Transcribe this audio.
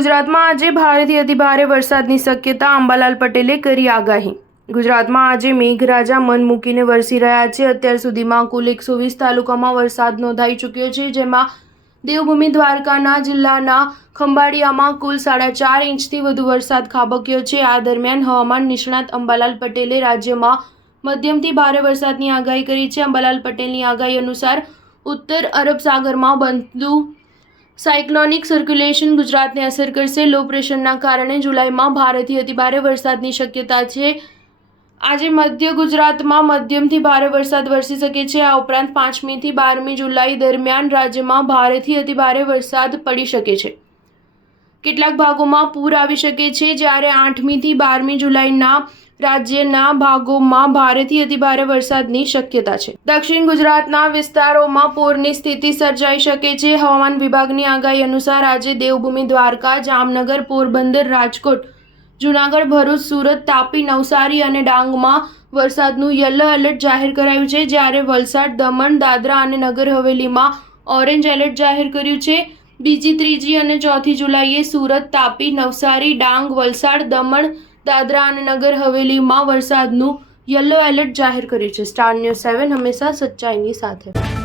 ગુજરાતમાં આજે ભારેથી અતિભારે વરસાદની શક્યતા અંબાલાલ પટેલે કરી આગાહી। ગુજરાતમાં આજે મેઘરાજા મન મૂકીને વરસી રહ્યા છે। અત્યાર સુધીમાં કુલ 120 તાલુકામાં વરસાદ નોંધાઈ ચૂક્યો છે, જેમાં દેવભૂમિ દ્વારકાના જિલ્લાના ખંભાળિયામાં કુલ 4.5 ઇંચથી વધુ વરસાદ ખાબક્યો છે। આ દરમિયાન હવામાન નિષ્ણાત અંબાલાલ પટેલે રાજ્યમાં મધ્યમથી ભારે વરસાદની આગાહી કરી છે। અંબાલાલ પટેલની આગાહી અનુસાર ઉત્તર અરબ સાગરમાં બનતું સાયક્લોનિક સર્ક્યુલેશન ગુજરાતને અસર કરશે। લો પ્રેશરના કારણે જુલાઈમાં ભારેથી અતિભારે વરસાદની શક્યતા છે। આજે મધ્ય ગુજરાતમાં મધ્યમથી ભારે વરસાદ વરસી શકે છે। આ ઉપરાંત 5મી થી 12મી જુલાઈ દરમિયાન રાજ્યમાં ભારેથી અતિભારે વરસાદ પડી શકે છે। કેટલાક ભાગોમાં પૂર આવી શકે છે, જ્યારે 8મી થી 12મી જુલાઈના રાજ્યના ભાગોમાં ભારેથી અતિભારે વરસાદની શક્યતા છે। દક્ષિણ ગુજરાતના વિસ્તારોમાં પૂરની સ્થિતિ સર્જાઈ શકે છે। હવામાન વિભાગની આગાહી અનુસાર આજે દેવભૂમિ દ્વારકા, જામનગર, પોરબંદર, રાજકોટ, જૂનાગઢ, ભરૂચ, સુરત, તાપી, નવસારી અને ડાંગમાં વરસાદનું યલો એલર્ટ જાહેર કરાયું છે, જ્યારે વલસાડ, દમણ, દાદરા અને નગર હવેલીમાં ઓરેન્જ એલર્ટ જાહેર કર્યું છે। બીજી, ત્રીજી અને ચોથી જુલાઈએ સુરત, તાપી, નવસારી, ડાંગ, વલસાડ, દમણ, દાદરા અને નગર હવેલીમાં વરસાદનું યલો એલર્ટ જાહેર કર્યું છે। સ્ટાર ન્યૂઝ 7 હંમેશા સચ્ચાઈની સાથે।